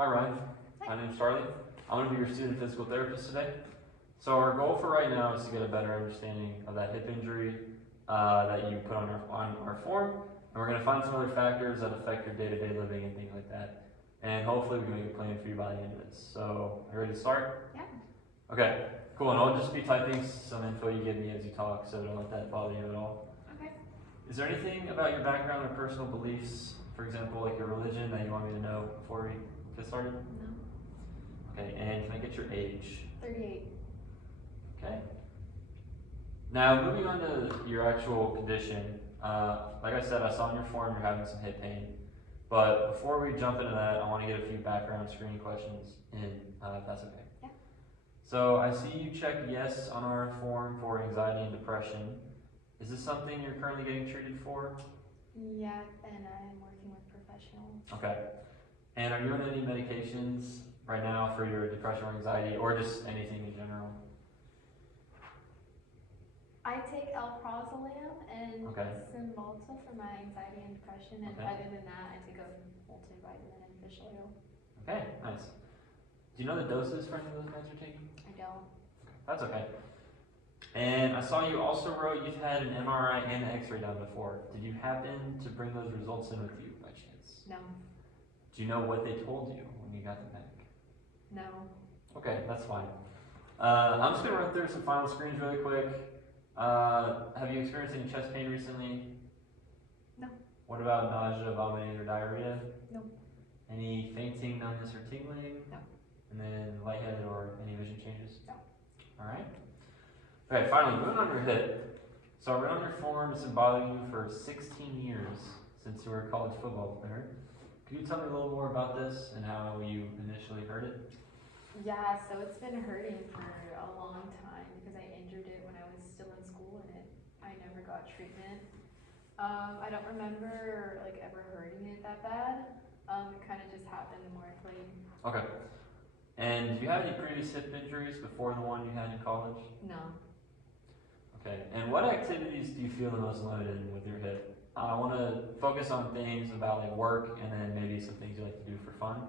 Hi Ryan, my name's Charlie. I'm going to be your student physical therapist today. So our goal for right now is to get a better understanding of that hip injury that you put on our form. And we're going to find some other factors that affect your day-to-day living and things like that. And hopefully we can make a plan for you by the end of this. So, are you ready to start? Yeah. Okay, cool. And I'll just be typing some info you give me as you talk, so don't let that bother you at all. Okay. Is there anything about your background or personal beliefs, for example, like your religion, that you want me to know before we get started? No. Okay, and can I get your age? 38. Okay. Now, moving on to your actual condition, like I said, I saw in your form you're having some hip pain. But before we jump into that, I want to get a few background screening questions in, if that's okay. Yeah. So I see you checked yes on our form for anxiety and depression. Is this something you're currently getting treated for? Yeah, and I'm working with professionals. Okay. And are you on any medications right now for your depression or anxiety, or just anything in general? I take alprazolam and Okay. Cymbalta for my anxiety and depression, and Okay. other than that, I take a multivitamin and fish oil. Okay, nice. Do you know the doses for any of those meds you're taking? I don't. That's okay. And I saw you also wrote you've had an MRI and an X-ray done before. Did you happen to bring those results in with you by chance? No. Do you know what they told you when you got them back? No. Okay, that's fine. I'm just going to run through some final screens really quick. Have you experienced any chest pain recently? No. What about nausea, vomiting, or diarrhea? No. Any fainting, numbness, or tingling? No. And then lightheaded or any vision changes? No. Alright. Okay, finally, moving on to your hip. So I read on your form it's been bothering you for 16 years since you were a college football player. Could you tell me a little more about this and how you initially heard it? Yeah, so it's been hurting for a long time because I injured it when I was still in school and I never got treatment. I don't remember like ever hurting it that bad. It kind of just happened the more I played. Okay. And do you have any previous hip injuries before the one you had in college? No. Okay. And what activities do you feel the most limited in with your hip? I want to focus on things about like work and then maybe some things you like to do for fun.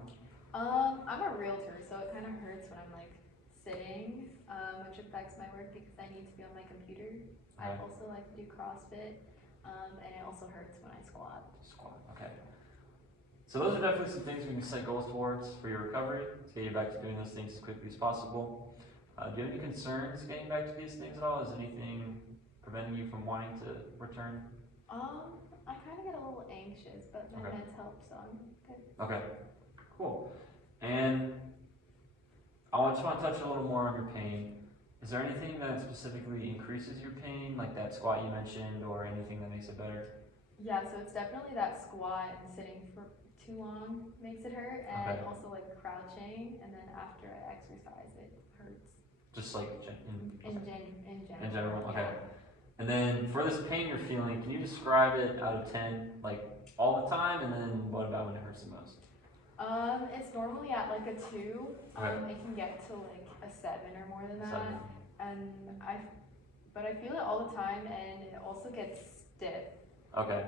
I'm a realtor, so it kind of hurts when I'm like sitting, which affects my work because I need to be on my computer. I Okay. also like to do CrossFit, and it also hurts when I squat. Squat. Okay. So those are definitely some things we can set goals towards for your recovery to get you back to doing those things as quickly as possible. Do you have any concerns getting back to these things at all? Is anything preventing you from wanting to return? I kind of get a little anxious, but my Okay. meds help, so I'm good. Okay. Cool. And I just want to touch a little more on your pain. Is there anything that specifically increases your pain, like that squat you mentioned, or anything that makes it better? Yeah, so it's definitely that squat and sitting for too long makes it hurt, and Okay. also like crouching, and then after I exercise, it hurts. Just like In general. in general? Okay. Yeah. And then for this pain you're feeling, can you describe it out of 10, like all the time, and then what about when it hurts the most? It's normally at like a 2. Okay. It can get to like a 7 or more than that. 7. And but I feel it all the time, and it also gets stiff. Okay.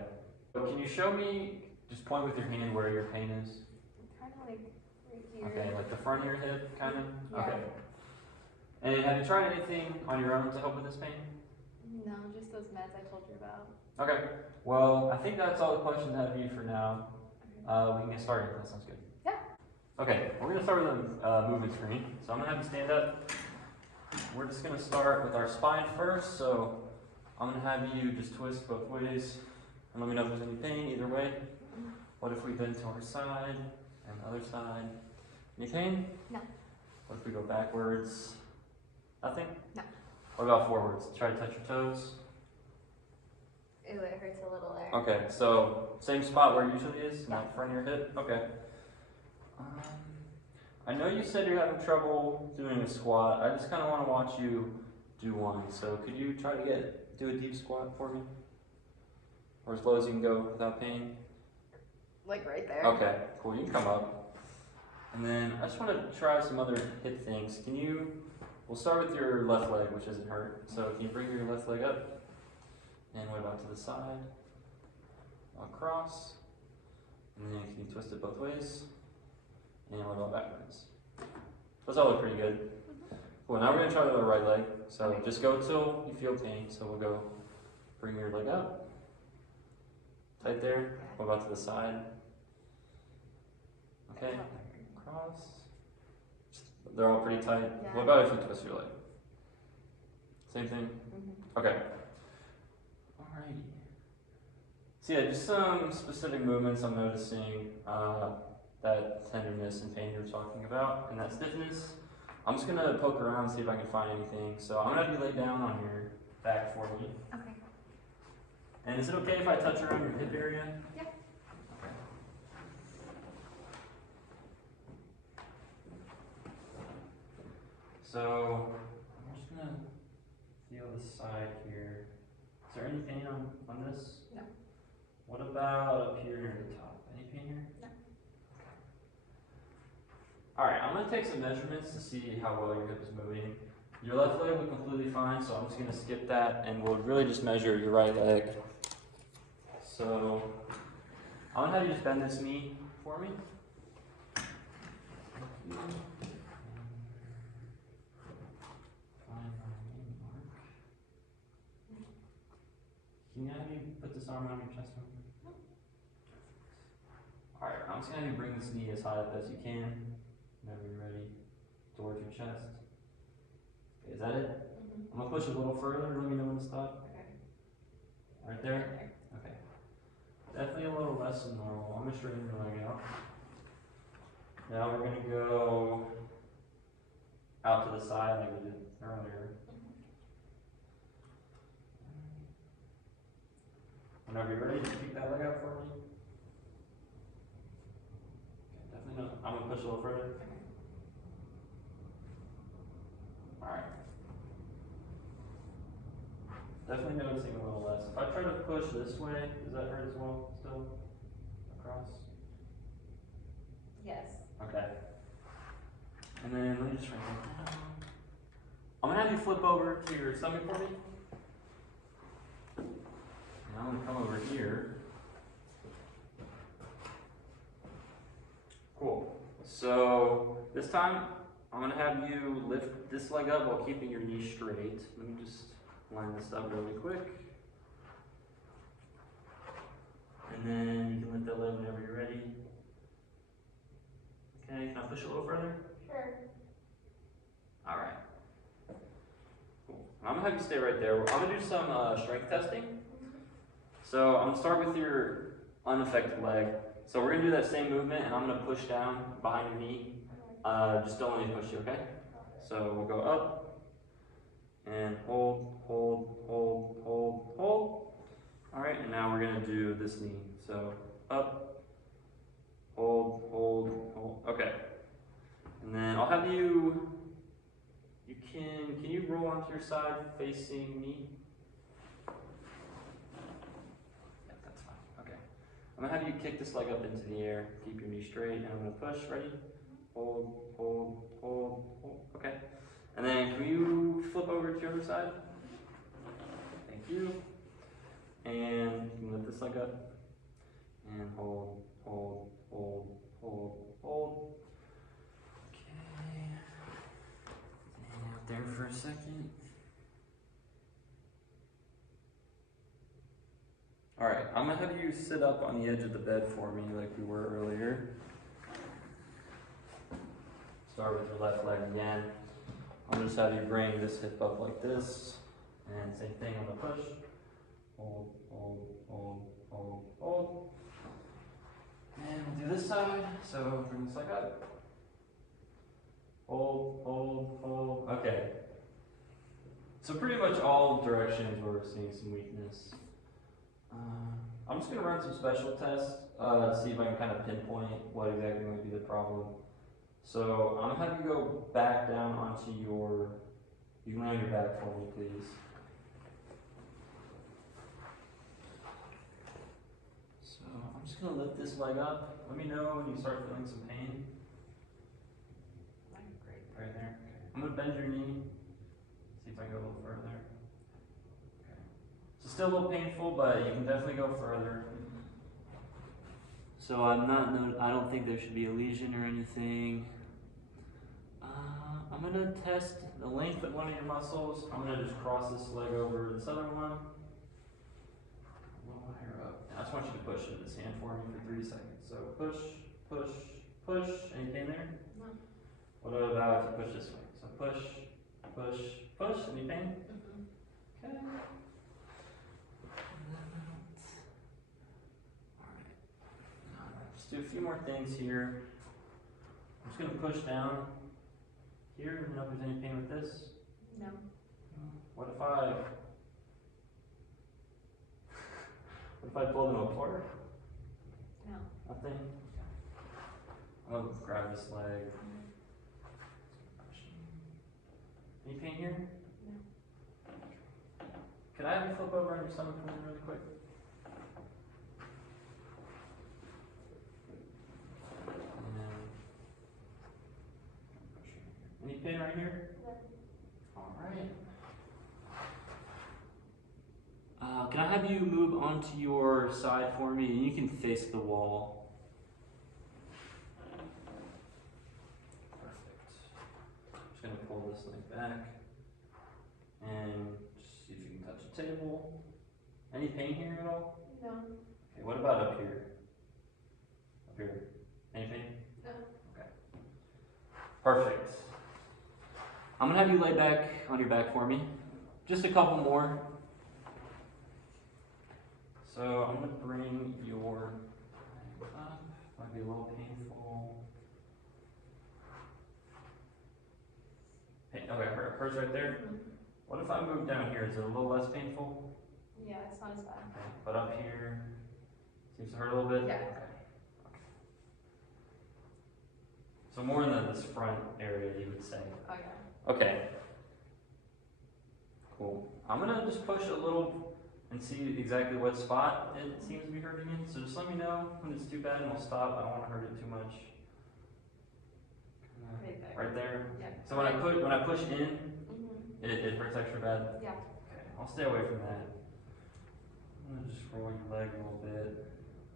So can you show me, just point with your hand where your pain is? Kind of like right here. Okay, like the front of your hip, kind of? Yeah. Okay. And have you tried anything on your own to help with this pain? No, just those meds I told you about. Okay. Well, I think that's all the questions I have for you for now. We can get started. That sounds good. Yeah. Okay, we're going to start with a movement screen. So I'm going to have you stand up. We're just going to start with our spine first. So I'm going to have you just twist both ways and let me know if there's any pain either way. What if we bend to our side and the other side? Any pain? No. What if we go backwards? Nothing? No. What about forwards? Try to touch your toes. Ew, it hurts a little there. Okay, so same spot where it usually is, not front of your hip? Okay. I know you said you're having trouble doing a squat. I just kind of want to watch you do one. So could you try to do a deep squat for me? Or as low as you can go without pain? Like right there. Okay, cool. You can come up. And then I just want to try some other hip things. We'll start with your left leg, which doesn't hurt. So can you bring your left leg up? And what about to the side? Across. And then can you twist it both ways? and what about backwards? Those all look pretty good. Cool, now we're gonna try the right leg. So just go till you feel pain. So we'll go, bring your leg up. Tight there. What about to the side? Okay, cross. They're all pretty tight. Yeah. What about if you twist your leg? Same thing? Okay. Alrighty. So yeah, just some specific movements I'm noticing that tenderness and pain you're talking about, and that stiffness. I'm just gonna poke around and see if I can find anything. So I'm gonna have you lay down on your back for me. Okay. And is it okay if I touch around your hip area? Yeah. Okay. So I'm just gonna feel the side here. Is there any pain on this? No. What about up here near the top? Any pain here? No. Alright, I'm gonna take some measurements to see how well your hip is moving. Your left leg will completely fine, so I'm just gonna skip that and we'll really just measure your right leg. So I'm gonna have you just bend this knee for me. Can I have you put this arm around your chest? Alright, I'm just gonna have you bring this knee as high up as you can, whenever you're ready, towards your chest. Okay, is that it? I'm gonna push a little further, let me know when to stop. Okay. Right there? Okay. Definitely a little less than normal. I'm gonna straighten your leg out. Now we're gonna go out to the side like we did earlier. Whenever you're ready, just kick that leg out for me. Okay, definitely not. I'm gonna push a little further. Alright. Definitely noticing a little less. If I try to push this way, does that hurt as well still? Across? Yes. Okay. And then let me just write that down. I'm gonna have you flip over to your stomach for me. And I'm gonna come over here. Cool. So this time I'm gonna have you lift this leg up while keeping your knee straight. Let me just line this up really quick. And then you can lift that leg whenever you're ready. Okay, can I push a little further? Sure. Alright. Cool. I'm gonna have you stay right there. I'm gonna do some strength testing. So I'm gonna start with your unaffected leg. So we're gonna do that same movement and I'm gonna push down behind your knee. Just don't let me push you, okay? So we'll go up and hold, hold, hold, hold, hold. Alright, and now we're gonna do this knee. So up, hold, hold, hold. Okay. And then I'll have you, can you roll onto your side facing me? Yeah, that's fine. Okay. I'm gonna have you kick this leg up into the air. Keep your knee straight, and I'm gonna push. Ready? Hold, hold, hold, hold. Okay. And then can you flip over to your other side? Thank you. And you can lift this leg up. And hold, hold, hold, hold, hold. Okay. Hang out there for a second. Alright, I'm gonna have you sit up on the edge of the bed for me like we were earlier. Start with your left leg again. I'll just have you bring this hip up like this. And same thing on the push. Hold, hold, hold, hold, hold. And we'll do this side. So bring this leg up. Hold, hold, hold. Okay. So pretty much all directions where we're seeing some weakness. I'm just going to run some special tests to see if I can kind of pinpoint what exactly might be the problem. So I'm going to have you go back down onto your, you can lay on your back for me, please. So I'm just going to lift this leg up. Let me know when you start feeling some pain. Right there. I'm going to bend your knee. See if I go a little further. Okay. So still a little painful, but you can definitely go further. So So I don't think there should be a lesion or anything. I'm gonna test the length of one of your muscles. I'm gonna just cross this leg over this other one. A little higher up. I just want you to push into this hand for me for 3 seconds. So push, push, push. Any pain there? No. What about if you push this way? So push, push, push. Any pain? Okay. Alright. Just do a few more things here. I'm just gonna push down here. I don't know if there's any pain with this. No. What if I pulled them apart? No. Nothing? I'll grab this leg. Any pain here? No. Can I have you flip over on your stomach for me really quick? And any pain right here? No. Alright. Can I have you move onto your side for me, and you can face the wall. Perfect. Just gonna pull this leg back and just see if you can touch the table. Any pain here at all? No. Okay, what about up here? Up here. Any pain? No. Okay. Perfect. I'm gonna have you lay back on your back for me. Just a couple more. So I'm gonna bring your leg up. Might be a little painful. Okay, hurts right there. What if I move down here? Is it a little less painful? Yeah, it's not as bad. Okay. But up here, seems to hurt a little bit? Yeah. Okay. So more in this front area, you would say. Oh yeah. Okay. Cool. I'm gonna just push a little and see exactly what spot it seems to be hurting in. So just let me know when it's too bad and we'll stop. I don't want to hurt it too much. Right there. Right there? Yeah. So when I push in, it hurts extra bad? Yeah. Okay, I'll stay away from that. I'm gonna just roll your leg a little bit.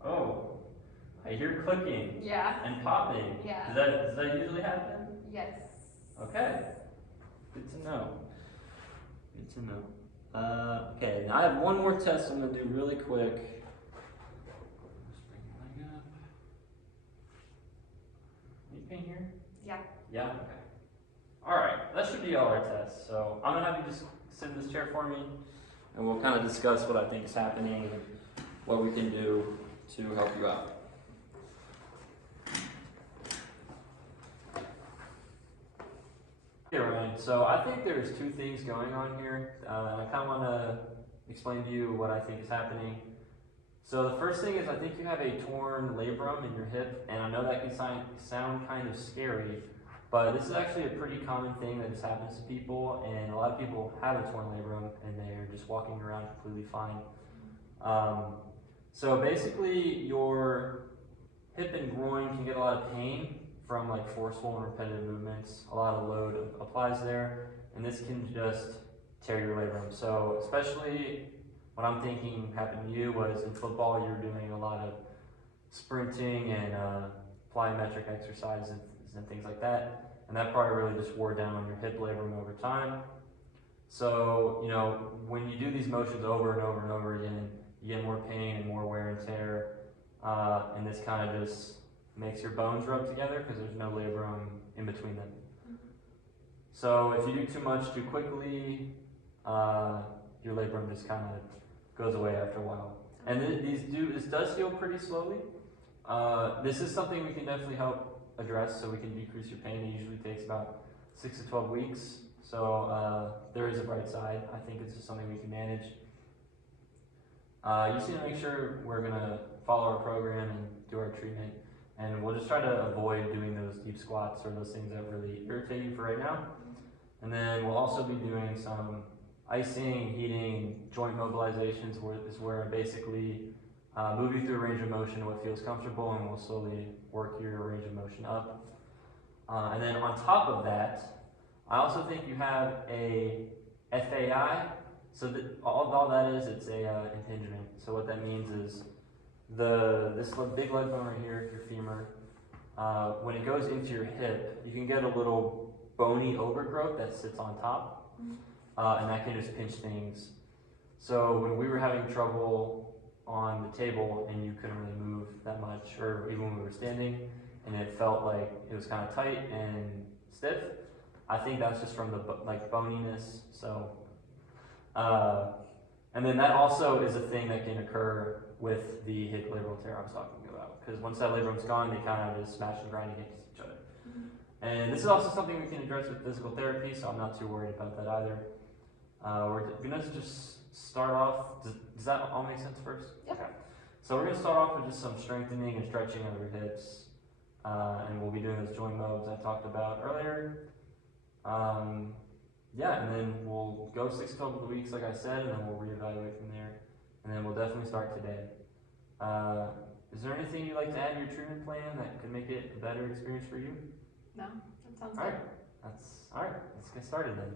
Oh, I hear clicking Yeah. and popping. Yeah. Does that usually happen? Yes. Okay. Good to know. Good to know. Okay, now I have one more test I'm going to do really quick. Just bring your leg up. Any pain here? Yeah. Yeah? Okay. Alright, that should be all our tests. So I'm going to have you just sit in this chair for me, and we'll kind of discuss what I think is happening and what we can do to help you out. Okay, Ryan, so I think there's two things going on here, and I kind of want to explain to you what I think is happening. So the first thing is I think you have a torn labrum in your hip, and I know that can sound kind of scary, but this is actually a pretty common thing that just happens to people, and a lot of people have a torn labrum, and they're just walking around completely fine. So basically your hip and groin can get a lot of pain from like forceful and repetitive movements. A lot of load applies there, and this can just tear your labrum. So especially what I'm thinking happened to you was in football, you were doing a lot of sprinting and plyometric exercises and things like that, and that probably really just wore down your hip labrum over time. So, you know, when you do these motions over and over and over again, you get more pain and more wear and tear, and this kind of just makes your bones rub together because there's no labrum in between them. So if you do too much too quickly, your labrum just kind of goes away after a while. And this does heal pretty slowly. This is something we can definitely help address so we can decrease your pain. It usually takes about 6 to 12 weeks. So there is a bright side. I think it's just something we can manage. You just need to make sure we're going to follow our program and do our treatment. And we'll just try to avoid doing those deep squats or those things that really irritate you for right now. And then we'll also be doing some icing, heating, joint mobilizations, where I basically move you through a range of motion what feels comfortable, and we'll slowly work your range of motion up. And then on top of that, I also think you have a FAI. So all that is, it's a impingement. So what that means is this big leg bone right here, your femur, when it goes into your hip, you can get a little bony overgrowth that sits on top, and that can just pinch things. So when we were having trouble on the table and you couldn't really move that much, or even when we were standing, and it felt like it was kind of tight and stiff, I think that's just from the boniness. So, and then that also is a thing that can occur with the hip labral tear I was talking about, because once that labrum is gone, they kind of just smash and grind against each other. And this is also something we can address with physical therapy, so I'm not too worried about that either. We're gonna just start off. Does that all make sense first? Yep. Okay. So we're gonna start off with just some strengthening and stretching of your hips, and we'll be doing those joint moves I talked about earlier. Yeah, and then we'll go 6 to 12 weeks, like I said, and then we'll reevaluate from there. And then we'll definitely start today. Is there anything you'd like to add to your treatment plan that could make it a better experience for you? No, that sounds All good. right. All right. Let's get started then.